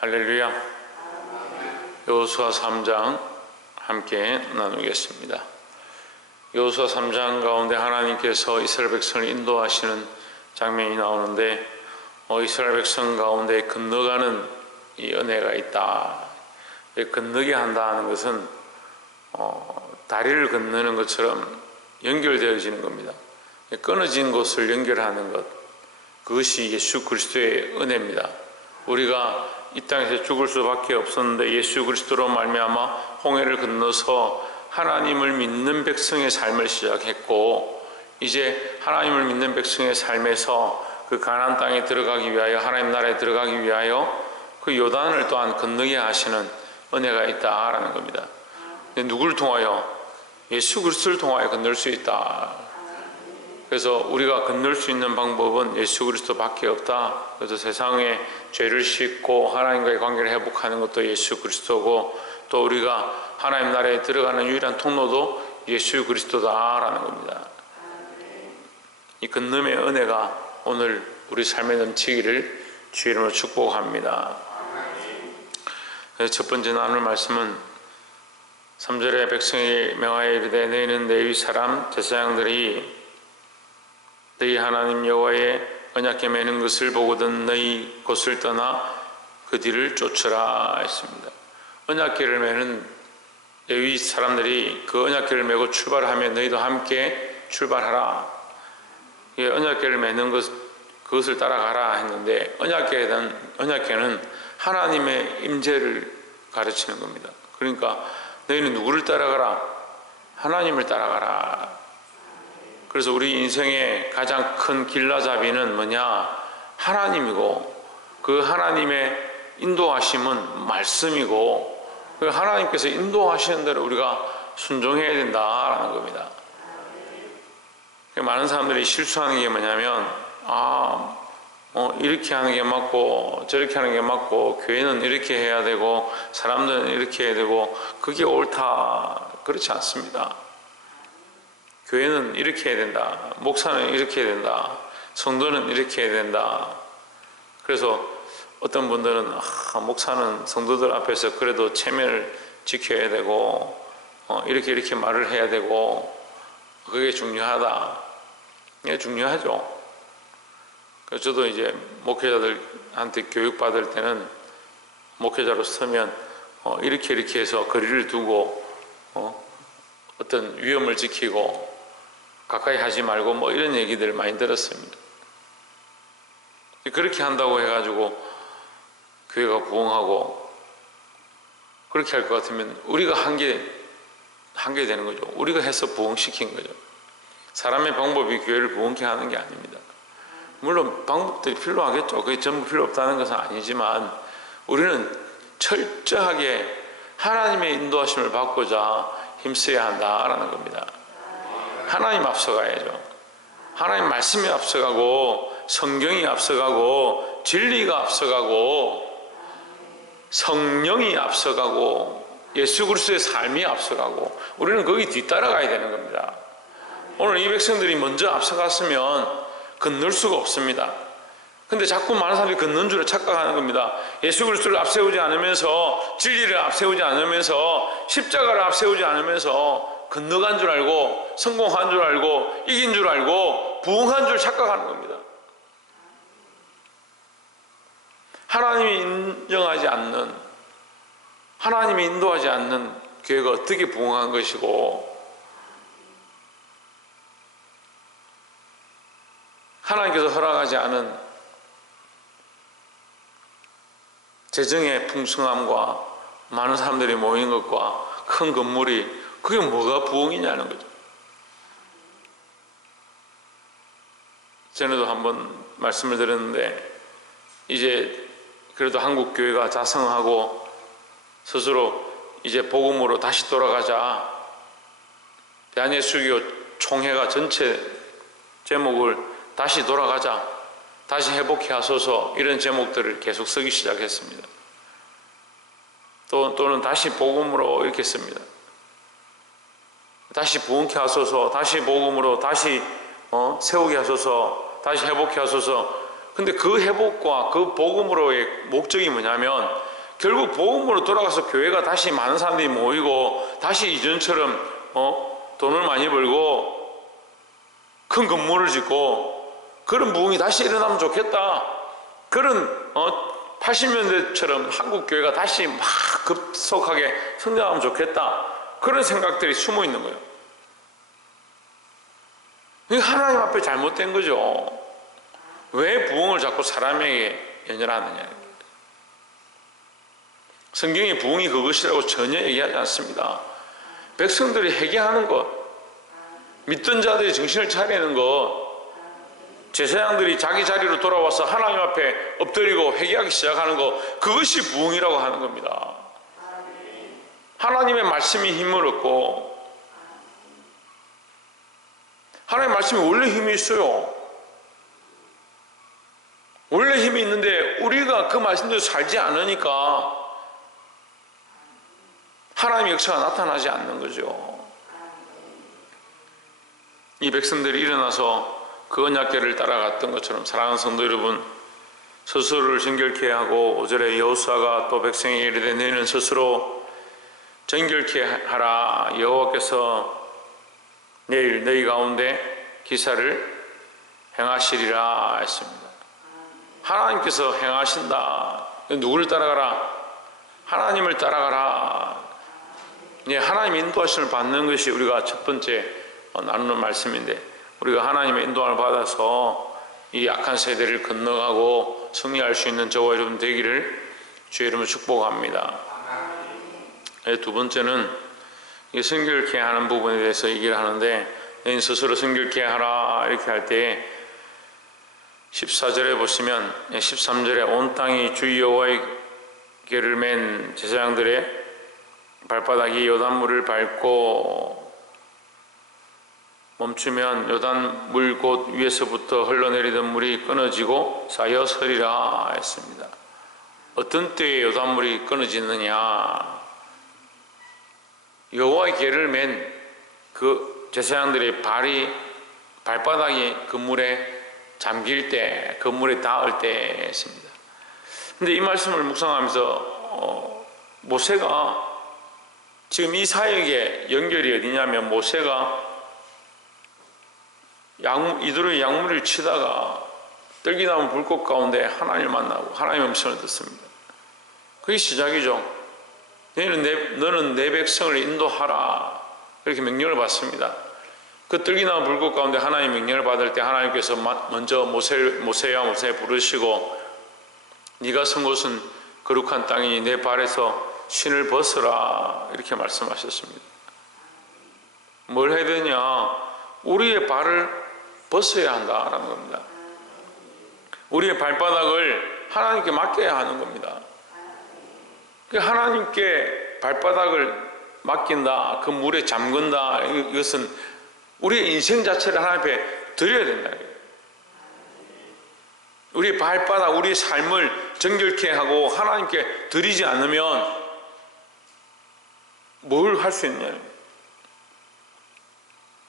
할렐루야. 여호수아 3장 함께 나누겠습니다. 여호수아 3장 가운데 하나님께서 이스라엘 백성을 인도하시는 장면이 나오는데 이스라엘 백성 가운데 건너가는 이 은혜가 있다. 건너게 한다는 것은 다리를 건너는 것처럼 연결되어지는 겁니다. 끊어진 곳을 연결하는 것, 그것이 예수 그리스도의 은혜입니다. 우리가 이 땅에서 죽을 수밖에 없었는데 예수 그리스도로 말미암아 홍해를 건너서 하나님을 믿는 백성의 삶을 시작했고, 이제 하나님을 믿는 백성의 삶에서 그 가나안 땅에 들어가기 위하여, 하나님 나라에 들어가기 위하여 그 요단을 또한 건너게 하시는 은혜가 있다라는 겁니다. 누구를 통하여? 예수 그리스도를 통하여 건널 수 있다. 그래서 우리가 건널 수 있는 방법은 예수 그리스도밖에 없다. 그래서 세상에 죄를 씻고 하나님과의 관계를 회복하는 것도 예수 그리스도고, 또 우리가 하나님 나라에 들어가는 유일한 통로도 예수 그리스도다라는 겁니다. 이 건너의 은혜가 오늘 우리 삶에 넘치기를 주의 이름으로 축복합니다. 그래서 첫 번째 나눌 말씀은 3절에 백성이 명하여 이르되 너희는 레위 사람 제사장들이 너희 하나님 여호와의 언약궤 매는 것을 보거든 너희 곳을 떠나 그 뒤를 쫓으라 했습니다. 언약궤를 매는 레위 사람들이 그 언약궤를 메고 출발하면 너희도 함께 출발하라. 언약궤를 매는 그것을 따라가라 했는데, 언약궤는 하나님의 임재를 가르치는 겁니다. 그러니까 너희는 누구를 따라가라? 하나님을 따라가라. 그래서 우리 인생의 가장 큰 길라잡이는 뭐냐? 하나님이고, 그 하나님의 인도하심은 말씀이고, 그 하나님께서 인도하시는 대로 우리가 순종해야 된다라는 겁니다. 많은 사람들이 실수하는 게 뭐냐면, 이렇게 하는 게 맞고 저렇게 하는 게 맞고, 교회는 이렇게 해야 되고 사람들은 이렇게 해야 되고, 그게 옳다. 그렇지 않습니다. 교회는 이렇게 해야 된다. 목사는 이렇게 해야 된다. 성도는 이렇게 해야 된다. 그래서 어떤 분들은 목사는 성도들 앞에서 그래도 체면을 지켜야 되고 이렇게 말을 해야 되고, 그게 중요하다. 이게 중요하죠. 그래서 저도 이제 목회자들한테 교육받을 때는 목회자로 서면 이렇게 해서 거리를 두고 어떤 위험을 지키고 가까이 하지 말고 이런 얘기들 많이 들었습니다. 그렇게 한다고 해가지고 교회가 부흥하고, 그렇게 할 것 같으면 우리가 한 게 되는 거죠. 우리가 해서 부흥시킨 거죠. 사람의 방법이 교회를 부흥케 하는 게 아닙니다. 물론 방법들이 필요하겠죠. 그게 전부 필요 없다는 것은 아니지만, 우리는 철저하게 하나님의 인도하심을 받고자 힘써야 한다라는 겁니다. 하나님 앞서가야죠. 하나님 말씀이 앞서가고, 성경이 앞서가고, 진리가 앞서가고, 성령이 앞서가고, 예수 그리스도의 삶이 앞서가고, 우리는 거기 뒤따라가야 되는 겁니다. 오늘 이 백성들이 먼저 앞서갔으면 건널 수가 없습니다. 근데 자꾸 많은 사람들이 건넌 줄을 착각하는 겁니다. 예수 그리스도를 앞세우지 않으면서, 진리를 앞세우지 않으면서, 십자가를 앞세우지 않으면서 건너간 줄 알고, 성공한 줄 알고, 이긴 줄 알고, 부흥한 줄 착각하는 겁니다. 하나님이 인정하지 않는, 하나님이 인도하지 않는 교회가 어떻게 부흥한 것이고, 하나님께서 허락하지 않은 재정의 풍성함과 많은 사람들이 모이는 것과 큰 건물이, 그게 뭐가 부흥이냐는 거죠. 전에도 한번 말씀을 드렸는데, 이제 그래도 한국 교회가 자성하고 스스로 이제 복음으로 다시 돌아가자, 대한예수교 총회가 전체 제목을 다시 돌아가자, 다시 회복해 하소서, 이런 제목들을 계속 쓰기 시작했습니다. 또는 다시 복음으로 이렇게 씁니다. 다시 부흥케 하소서, 다시 복음으로 다시 세우게 하소서, 다시 회복케 하소서. 근데 그 회복과 그 복음으로의 목적이 뭐냐면 결국 복음으로 돌아가서 교회가 다시 많은 사람들이 모이고 다시 이전처럼 돈을 많이 벌고 큰 건물을 짓고 그런 부흥이 다시 일어나면 좋겠다. 그런 80년대처럼 한국 교회가 다시 막 급속하게 성장하면 좋겠다. 그런 생각들이 숨어 있는 거예요. 이게 하나님 앞에 잘못된 거죠. 왜 부흥을 자꾸 사람에게 연연하느냐. 성경의 부흥이 그것이라고 전혀 얘기하지 않습니다. 백성들이 회개하는 것, 믿던 자들이 정신을 차리는 것, 제사장들이 자기 자리로 돌아와서 하나님 앞에 엎드리고 회개하기 시작하는 것, 그것이 부흥이라고 하는 겁니다. 하나님의 말씀이 힘을 얻고, 하나님의 말씀이 원래 힘이 있어요. 원래 힘이 있는데 우리가 그 말씀대로 살지 않으니까 하나님의 역사가 나타나지 않는 거죠. 이 백성들이 일어나서 그 언약궤를 따라갔던 것처럼 사랑하는 성도 여러분, 스스로를 정결케 하고 5절에 여호수아가 또 백성에게 이르되 너희는 스스로 정결케 하라. 여호와께서 내일 너희 가운데 기사를 행하시리라 했습니다. 하나님께서 행하신다. 누구를 따라가라? 하나님을 따라가라. 하나님의 인도하심을 받는 것이 우리가 첫 번째 나누는 말씀인데, 우리가 하나님의 인도함을 받아서 이 악한 세대를 건너가고 승리할 수 있는 저와 여러분 되기를 주의 이름으로 축복합니다. 두 번째는 성결케 하는 부분에 대해서 얘기를 하는데, 너희는 스스로 성결케 하라 이렇게 할 때 14절에 보시면 13절에 온 땅이 주 여호와의 궤를 맨 제사장들의 발바닥이 요단물을 밟고 멈추면 요단 물 곧 위에서부터 흘러내리던 물이 끊어지고 쌓여 서리라 했습니다. 어떤 때에 요단물이 끊어지느냐? 여호와의 궤를 맨 그 제사장들의 발바닥이 그 물에 잠길 때, 그 물에 닿을 때 했습니다. 근데 이 말씀을 묵상하면서 모세가 지금 이 사역의 연결이 어디냐면, 모세가 이도로의 양무리를 치다가 떨기나무 불꽃 가운데 하나님을 만나고 하나님의 음성을 듣습니다. 그게 시작이죠. 너는 내 백성을 인도하라, 그렇게 명령을 받습니다. 그 떨기나무 불꽃 가운데 하나님 명령을 받을 때 하나님께서 먼저 모세야 부르시고, 네가 선 곳은 거룩한 땅이니 내 발에서 신을 벗어라 이렇게 말씀하셨습니다. 뭘 해야 되냐? 우리의 발을 벗어야 한다라는 겁니다. 우리의 발바닥을 하나님께 맡겨야 하는 겁니다. 하나님께 발바닥을 맡긴다, 그 물에 잠근다, 이것은 우리의 인생 자체를 하나님 앞에 드려야 된다. 우리의 발바닥, 우리의 삶을 정결케 하고 하나님께 드리지 않으면 뭘 할 수 있느냐.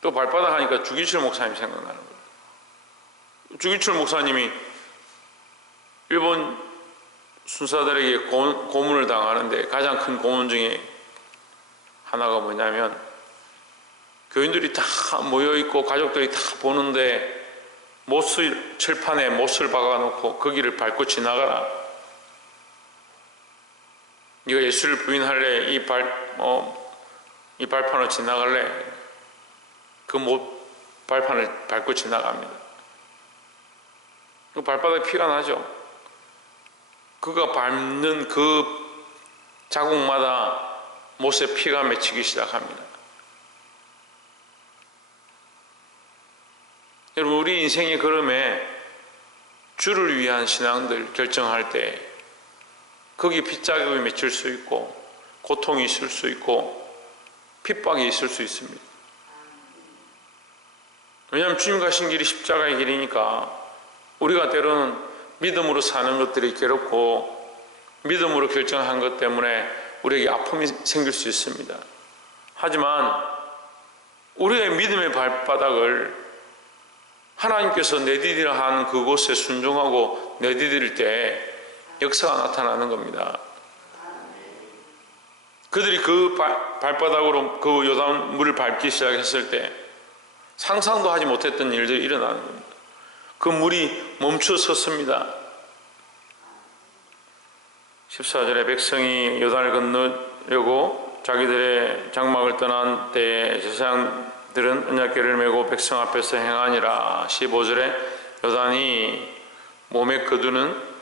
또 발바닥 하니까 주기철 목사님 생각나는 거예요. 주기철 목사님이 일본 순사들에게 고문을 당하는데 가장 큰 고문 중에 하나가 뭐냐면, 교인들이 다 모여있고 가족들이 다 보는데 칠판에 못을 박아놓고 거기를 밟고 지나가라. 네가 예수를 부인할래? 이 발판을 지나갈래? 그 발판을 밟고 지나갑니다. 그 발바닥에 피가 나죠. 그가 밟는 그 자국마다 못에 피가 맺히기 시작합니다. 여러분, 우리 인생의 걸음에 주를 위한 신앙들 결정할 때 거기 핏자국이 맺힐 수 있고 고통이 있을 수 있고 핍박이 있을 수 있습니다. 왜냐하면 주님 가신 길이 십자가의 길이니까 우리가 때로는 믿음으로 사는 것들이 괴롭고 믿음으로 결정한 것 때문에 우리에게 아픔이 생길 수 있습니다. 하지만 우리의 믿음의 발바닥을 하나님께서 내디디라 하는 그곳에 순종하고 내디딜 때 역사가 나타나는 겁니다. 그들이 그 발바닥으로 그 요단 물을 밟기 시작했을 때 상상도 하지 못했던 일들이 일어나는 겁니다. 그 물이 멈춰 섰습니다. 14절에 백성이 요단을 건너려고 자기들의 장막을 떠난 때에 제사장들은 언약궤를 메고 백성 앞에서 행하니라. 15절에 요단이 몸에 거두는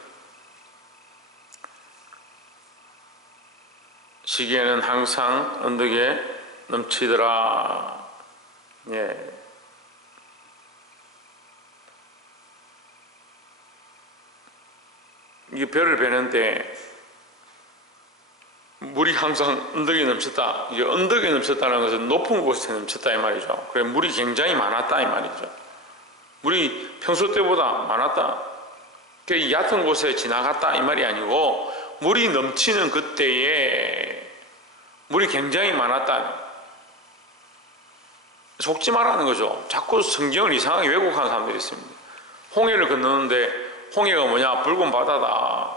시기에는 항상 언덕에 넘치더라. 예. 이게 별을 베는데 물이 항상 언덕에 넘쳤다. 이게 언덕에 넘쳤다는 것은 높은 곳에 넘쳤다 이 말이죠. 그래 물이 굉장히 많았다 이 말이죠. 물이 평소 때보다 많았다. 그 얕은 곳에 지나갔다 이 말이 아니고 물이 넘치는 그때에 물이 굉장히 많았다. 속지 말라는 거죠. 자꾸 성경을 이상하게 왜곡하는 사람들이 있습니다. 홍해를 건너는데 홍해가 뭐냐? 붉은 바다다.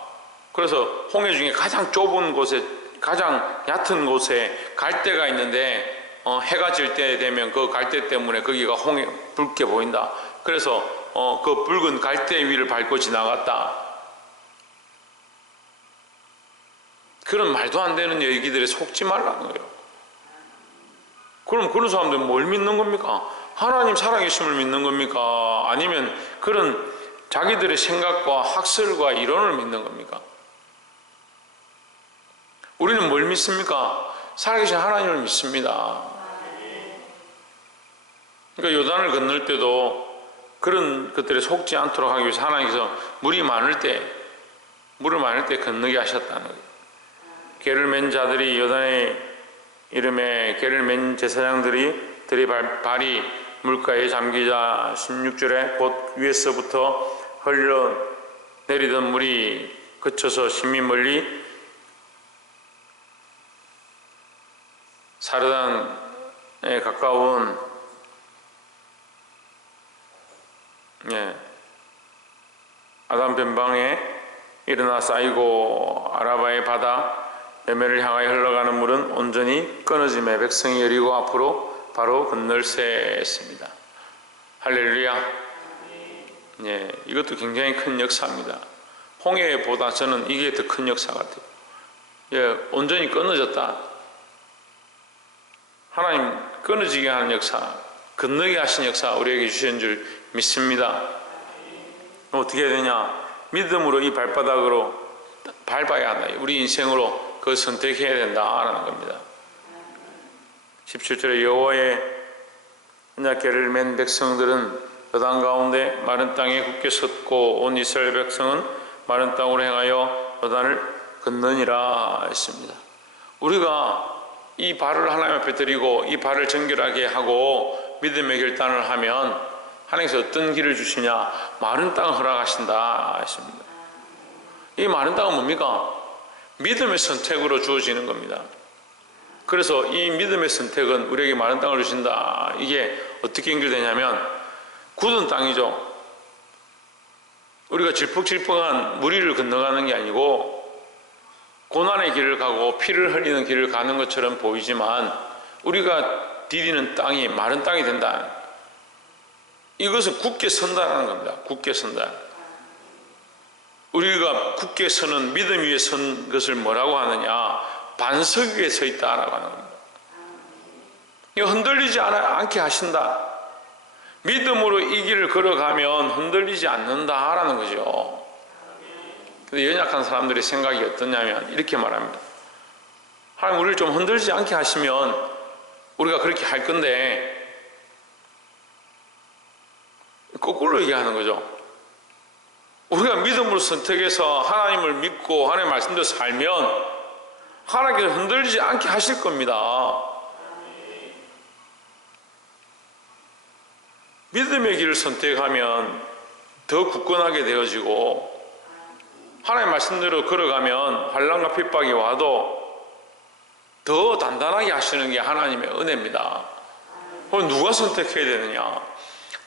그래서 홍해 중에 가장 좁은 곳에 가장 얕은 곳에 갈대가 있는데 해가 질 때 되면 그 갈대 때문에 거기가 홍해 붉게 보인다. 그래서 그 붉은 갈대 위를 밟고 지나갔다. 그런 말도 안 되는 얘기들에 속지 말라는 거예요. 그럼 그런 사람들은 뭘 믿는 겁니까? 하나님 살아계심을 믿는 겁니까? 아니면 그런 자기들의 생각과 학설과 이론을 믿는 겁니까? 우리는 뭘 믿습니까? 살아계신 하나님을 믿습니다. 그러니까 요단을 건널 때도 그런 것들에 속지 않도록 하기 위해서 하나님께서 물을 많을 때 건너게 하셨다는 거예요. 궤를 맨 자들이 요단의 이름에 궤를 맨 제사장들이 들이 발이 물가에 잠기자 16절에 곧 위에서부터 흘러 내리던 물이 그쳐서 심히 멀리 사르단에 가까운 아담 변방에 일어나 쌓이고 아라바의 바다 여매를 향하여 흘러가는 물은 온전히 끊어짐에 백성이 여리고 앞으로 바로 건널세 했습니다. 할렐루야. 예, 이것도 굉장히 큰 역사입니다. 홍해보다 저는 이게 더 큰 역사 같아요. 예, 온전히 끊어졌다. 하나님 끊어지게 하는 역사, 건너게 하신 역사 우리에게 주신 줄 믿습니다. 어떻게 해야 되냐? 믿음으로 이 발바닥으로 밟아야 한다. 우리 인생으로 그걸 선택해야 된다라는 겁니다. 17절에 여호와의 언약궤를 맨 백성들은 요단 가운데 마른 땅에 굳게 섰고 온 이스라엘 백성은 마른 땅으로 행하여 요단을 건너니라 했습니다. 우리가 이 발을 하나님 앞에 드리고 이 발을 정결하게 하고 믿음의 결단을 하면 하나님께서 어떤 길을 주시냐? 마른 땅을 허락하신다 했습니다. 이 마른 땅은 뭡니까? 믿음의 선택으로 주어지는 겁니다. 그래서 이 믿음의 선택은 우리에게 마른 땅을 주신다. 이게 어떻게 연결되냐면 굳은 땅이죠. 우리가 질퍽질퍽한 무리를 건너가는 게 아니고 고난의 길을 가고 피를 흘리는 길을 가는 것처럼 보이지만 우리가 디디는 땅이 마른 땅이 된다. 이것은 굳게 선다라는 겁니다. 굳게 선다. 우리가 굳게 서는 믿음 위에 선 것을 뭐라고 하느냐? 반석 위에 서 있다라고 하는 겁니다. 이거 흔들리지 않게 하신다. 믿음으로 이 길을 걸어가면 흔들리지 않는다라는 거죠. 근데 연약한 사람들의 생각이 어떠냐면 이렇게 말합니다. 하나님 우리를 좀 흔들지 않게 하시면 우리가 그렇게 할 건데 거꾸로 얘기하는 거죠. 우리가 믿음으로 선택해서 하나님을 믿고 하나님의 말씀대로 살면 하나님께서 흔들리지 않게 하실 겁니다. 믿음의 길을 선택하면 더 굳건하게 되어지고 하나님의 말씀대로 걸어가면 환난과 핍박이 와도 더 단단하게 하시는 게 하나님의 은혜입니다. 그럼 누가 선택해야 되느냐?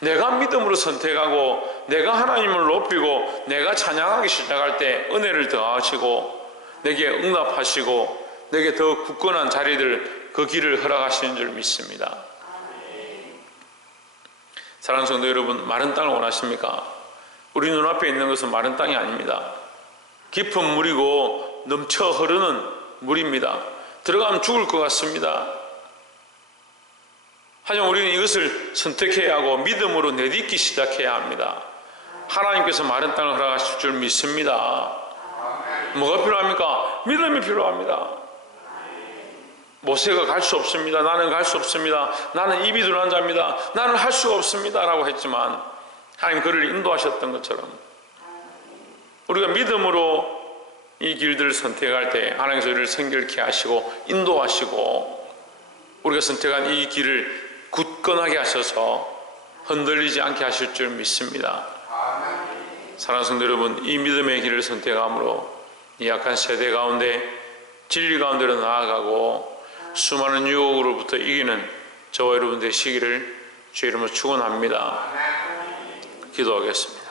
내가 믿음으로 선택하고 내가 하나님을 높이고 내가 찬양하기 시작할 때 은혜를 더하시고 내게 응답하시고 내게 더 굳건한 자리들, 그 길을 허락하시는 줄 믿습니다. 사랑하는 성도 여러분, 마른 땅을 원하십니까? 우리 눈앞에 있는 것은 마른 땅이 아닙니다. 깊은 물이고 넘쳐 흐르는 물입니다. 들어가면 죽을 것 같습니다. 하지만 우리는 이것을 선택해야 하고 믿음으로 내딛기 시작해야 합니다. 하나님께서 마른 땅을 허락하실 줄 믿습니다. 뭐가 필요합니까? 믿음이 필요합니다. 모세가 갈 수 없습니다. 나는 갈 수 없습니다. 나는 입이 둔한 자입니다. 나는 할 수가 없습니다. 라고 했지만 하나님 그를 인도하셨던 것처럼 우리가 믿음으로 이 길들을 선택할 때 하나님께서 우리를 성결케 하시고 인도하시고 우리가 선택한 이 길을 굳건하게 하셔서 흔들리지 않게 하실 줄 믿습니다. 사랑하는 성도 여러분, 이 믿음의 길을 선택함으로 이 약한 세대 가운데 진리 가운데로 나아가고 수많은 유혹으로부터 이기는 저와 여러분 되시기를 주의 이름으로 축원합니다. 기도하겠습니다.